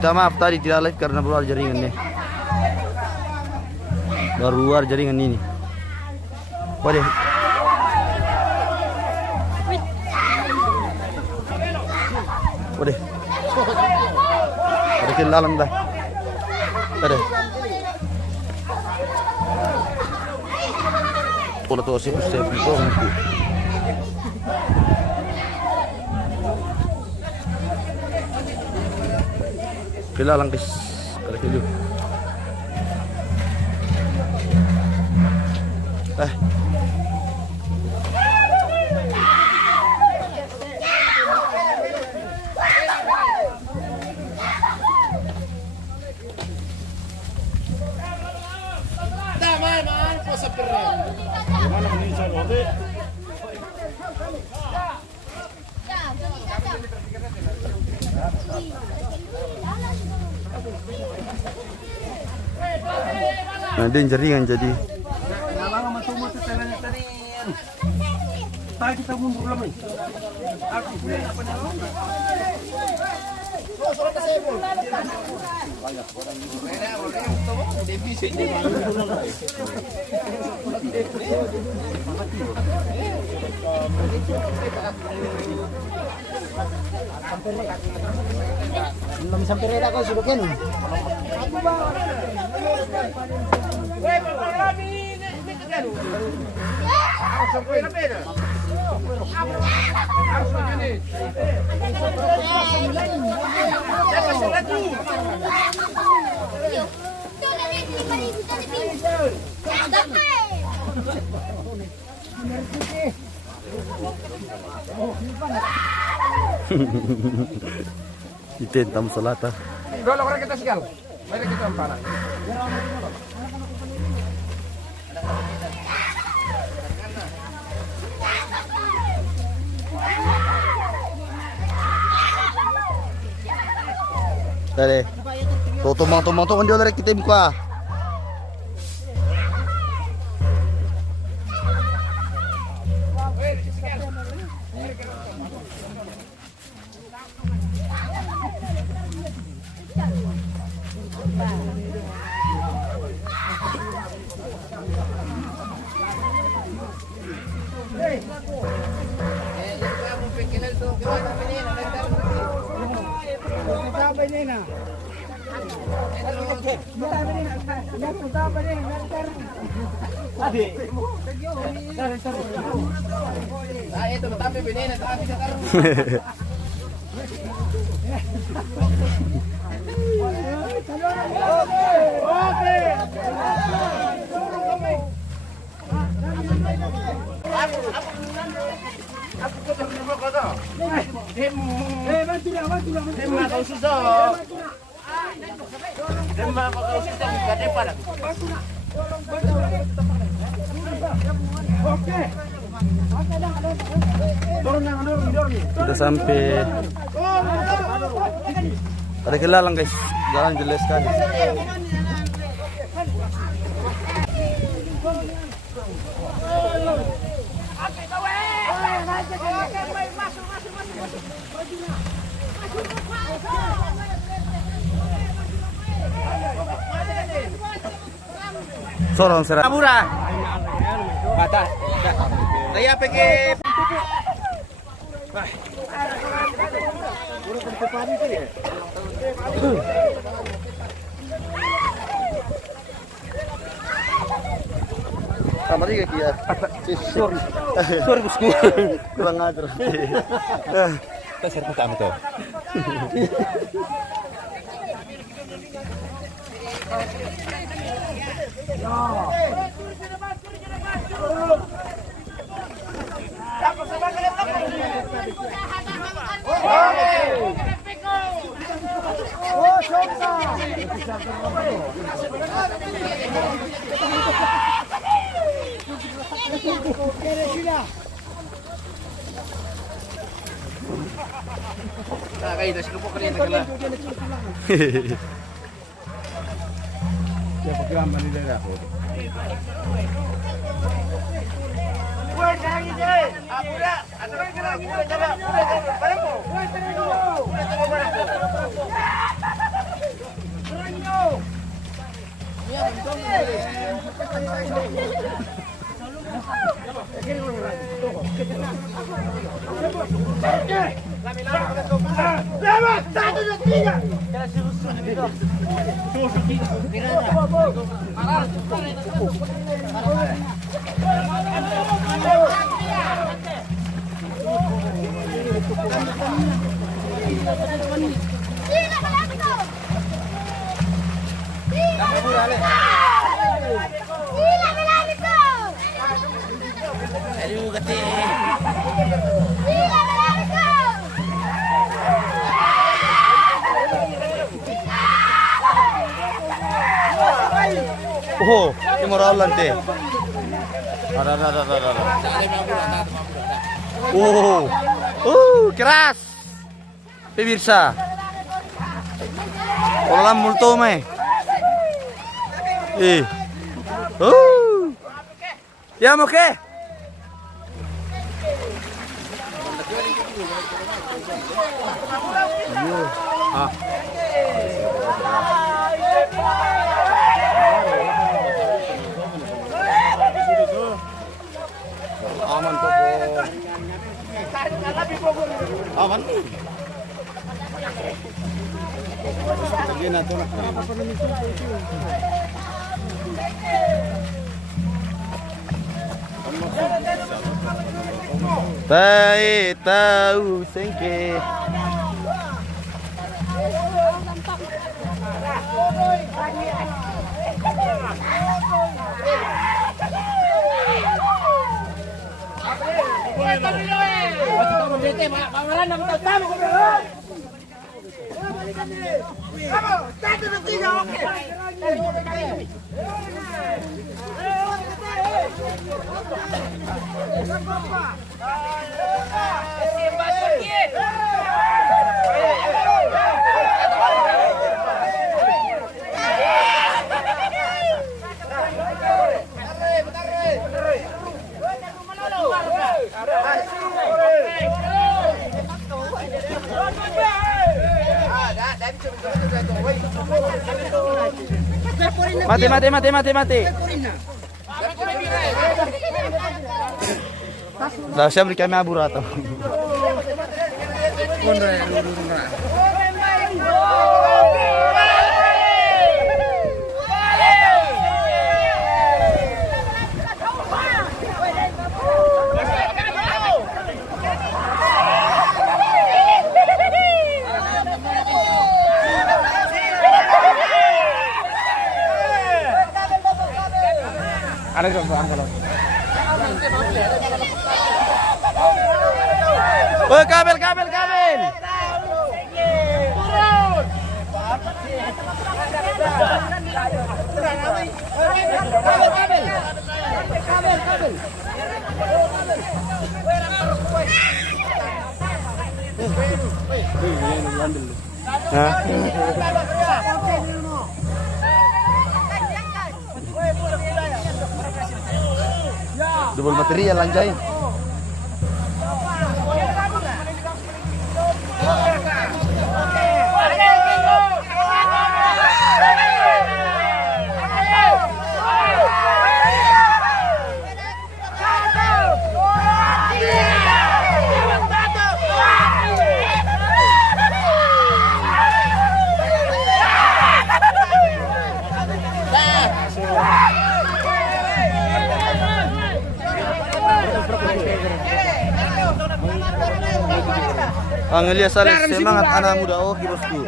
Minta maaf tadi tidak live karena keluar jaringannya. Baru luar jaringan ini. Waduh. Waduh. Ada kelalang dah. Ada. Pola tu sih saya pun. Kelalang guys. Kalau dulu. Nah, dia jaringan jadi. Kita mundur lama. Belum sampai reda kau sudah kan? Itentam salata. Dolo orang kita sekal. Mari kita ampana. Dale. Tomang kan dia lari kita muka. Kita sampai. Ada kelalang guys, jalan jelas sekali. Sorong serat. Murah. Bata. Saya pergi. Sama dia kia. Sorry bosku. Kurang ajar. Kita serta tamu tuh. Kayak itu silupok kali ini. Ya pakai aman ini dah. Woi, jangan gitu. Aku dah. Ada lagi jalan. Udah jalan. Barangku. Woi, terus dulu. Udah jalan barangku. Oh, ini moral lantai. Ada. Keras. Pemirsa. Orang multo mai. Ya mau ke? Aman tuh. Aman. Tahu sengke. Mati. Dah siya beri kami abu rata. Ada kabel. Oh, kabel. Double material lanjai. Angelias Alex semangat anak muda bosku.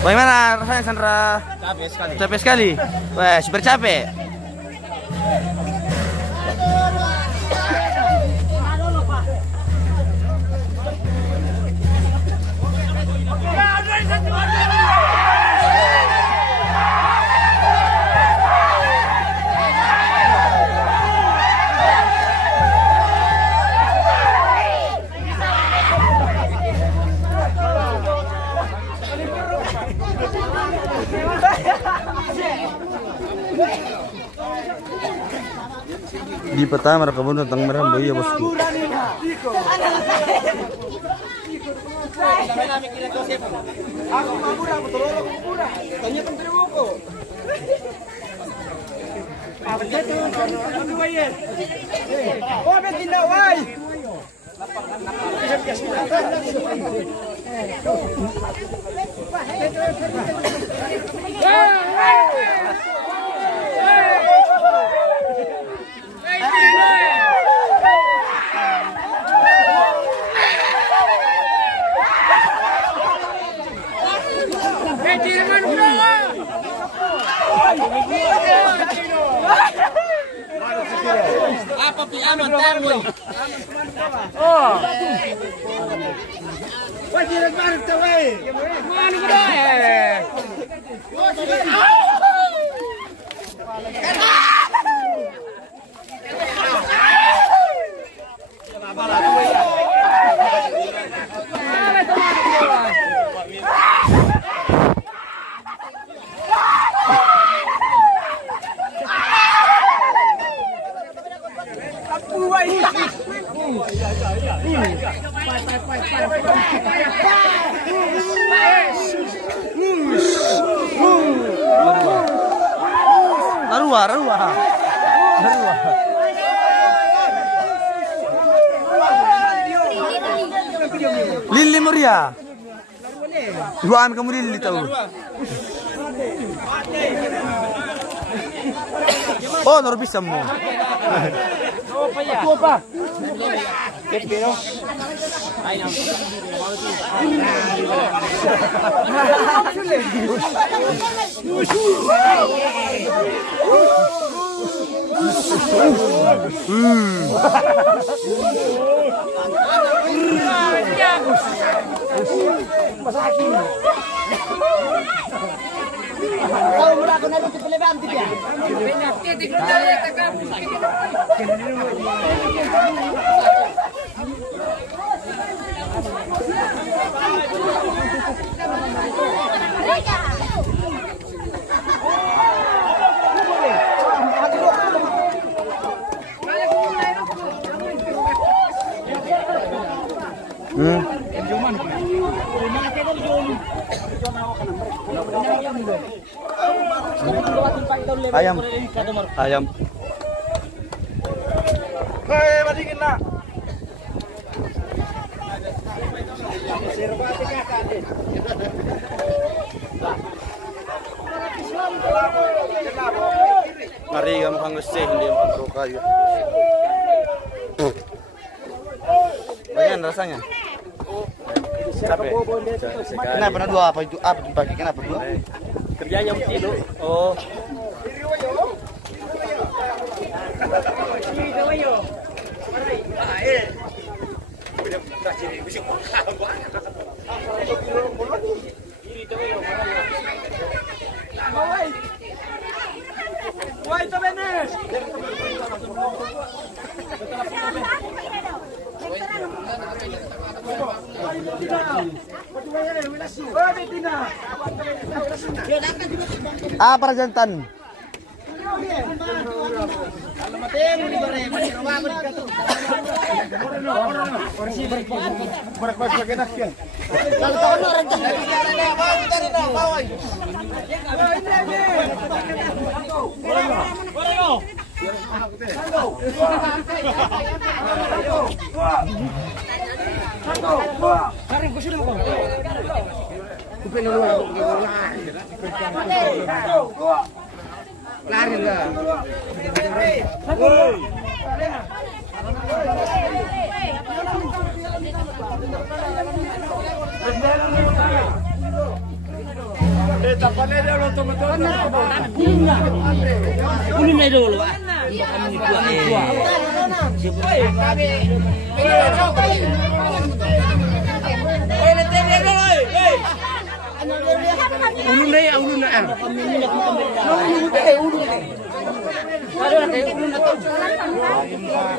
Bagaimana rasanya Sandra? Capek sekali. Capek sekali. Wah, super capek. Di pertama kebun tentang merah ya bosku. Apa piaman tanggul? Oh. Wajib baru tawai. Mana gede? Larua. Lili Muria. Dua am kamu lili tahu. Oh, naruh bisa mu. Apa? Kau murah kena itu peleban tidak? Ayam. Hei, balikin nak. Mari kamu hangus sih hindi mo kayo. Bagaimana rasanya? Capek. Kenapa na dua apa itu? Apa pagi kenapa dua? Kerjanya mesti lo. Oh. Ah, para jantan. Lari lah. Tapalnya udah tumutun. Kunin na dulu. Ulun na.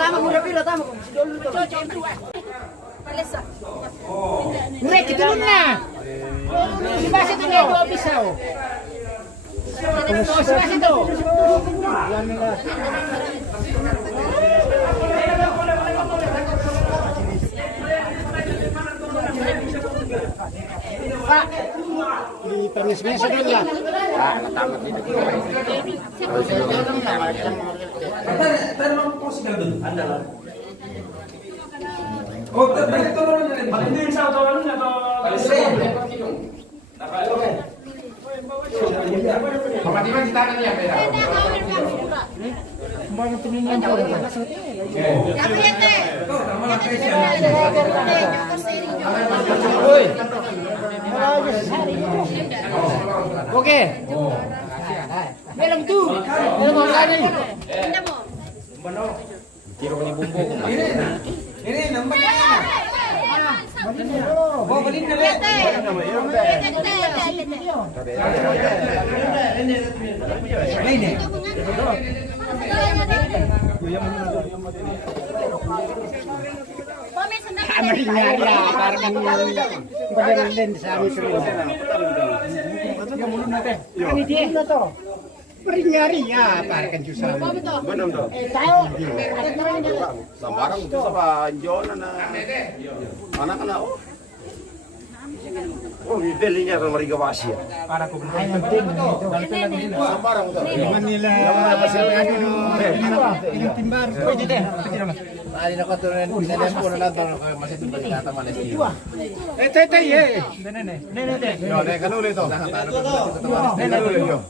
Tama mo na pila, tama ko. Murek itu na. Di base itu nih 2 pisau. Di base itu. Pak, di tenis-tenis dulu lah. Oh, balik turun ini sa turun atau Pematiman kita kan ya beda. Oke. Belum tuh. Belum lagi. ini namanya. Oh, balik na lang. Ini. Parang din sa amin sila. Ini dia na to. Peringyari ya, parang susah. Benar tuh. Tayo. Sambarang itu sama Jona na. Anak-anak oh. Oh, belinya sama Rigawasi ya. Sambarang tuh. Manila. Ilang timbar. Oh, dito. Ay, nakatunan po na lang masih timbang yata Malaysia. Nene. Yo, de kanulo ito. Kanulo yo.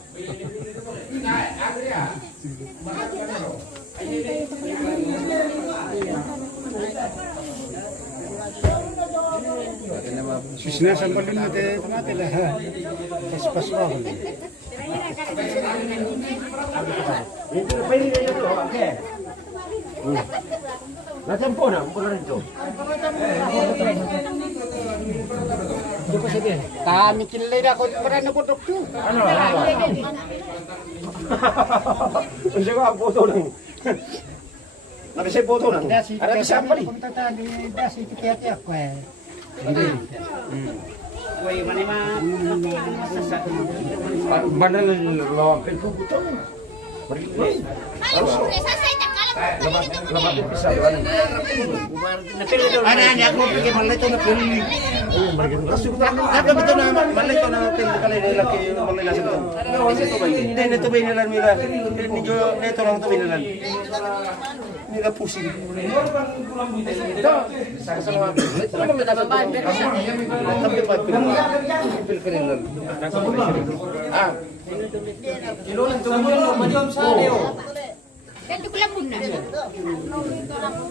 Susna sampai dulu deh, mati lah. Pas wah. Macam pun nak, pun rin to. Kami kilay na ko para na ko doktor. Ano? Kasi ko foto lang. Ada saya foto lang. Ada bisa apa ni? Punta ta di dasi tiketi ako eh. Wei mana Bandar lo pintu Lepas bisa kan. Ana ako pergi malay to na pili. Apa betul nama malay ko na pintu kali laki malay nasa to. Hindi na to binilan mila. Ni jo neto lang to binilan. Nila pusing.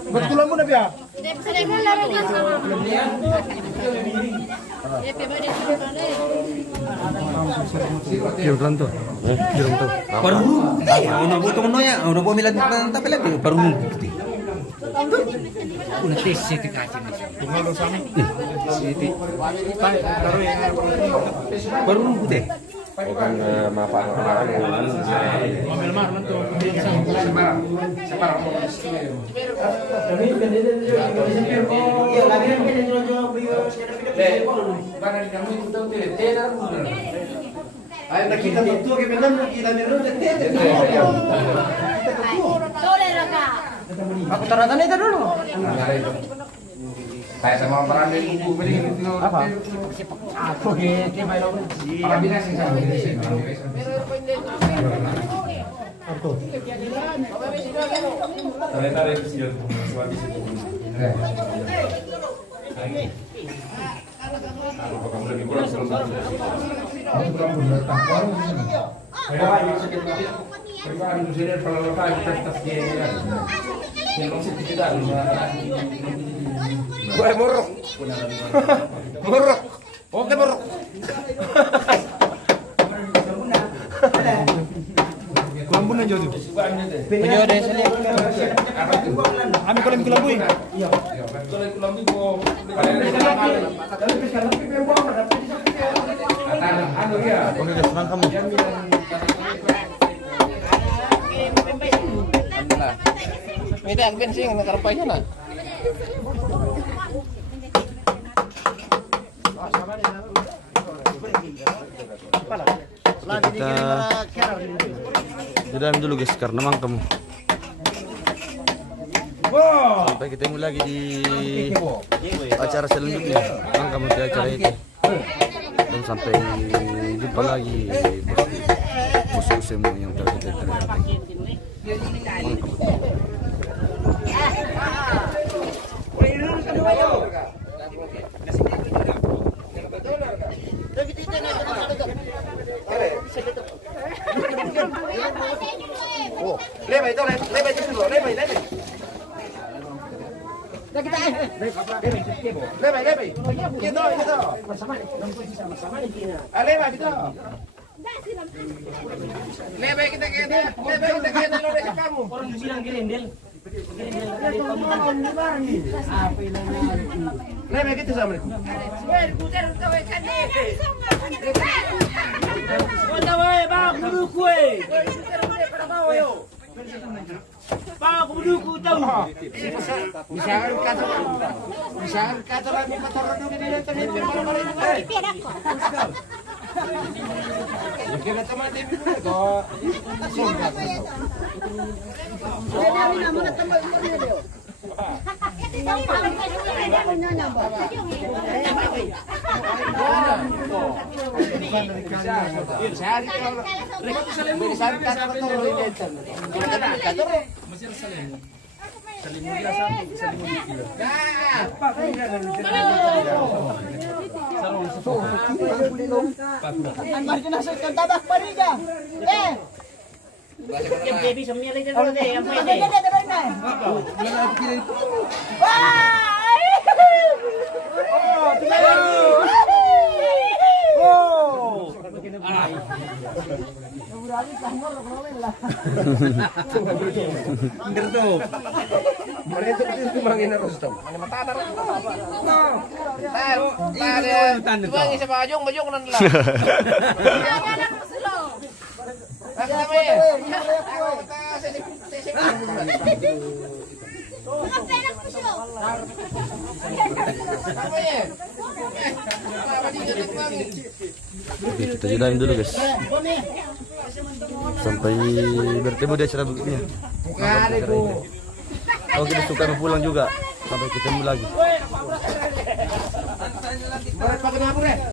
Betul mo na biya. Kirulan to. Kirung to. Parung. Ano buto mo ya? Ano po milad ng tapel lagi? Parung. Una tes city kaci. Tumalo sa amin. City. Parung putih. Bukan mapan-mapan Ay nakita tuh ke benar kita meron Aku taratan itu dulu. kayak sama peran dari buku beli gitu apa? Ako ke may lawan. Para binas sih sama ini sih. Gue muruk. Muruk. Oke muruk. Video deh sini. Kami kalau mikul labu. Oke, senang kamu. Ini ang bensin nakarapay siya na. Kita jeda dulu guys karena memang kamu. Sampai ketemu lagi di acara selanjutnya. Memang kamu di acara itu. Dan sampai jumpa lagi bos-bos semua yang terkait. Lebay itu, lebay itu dulu, lebay. Lebay. Gitu. Lebay gitu. Lebay kita lo deh kamu. Orang bilang gerendel. Lebay gitu sama itu. Bisa kata lagi motor dulu di lantai itu kira teman dia dulu kok. Oke, kita jedain dulu guys. Sampai bertemu di acara berikutnya. Kalau kita suka pulang juga. Sampai ketemu lagi.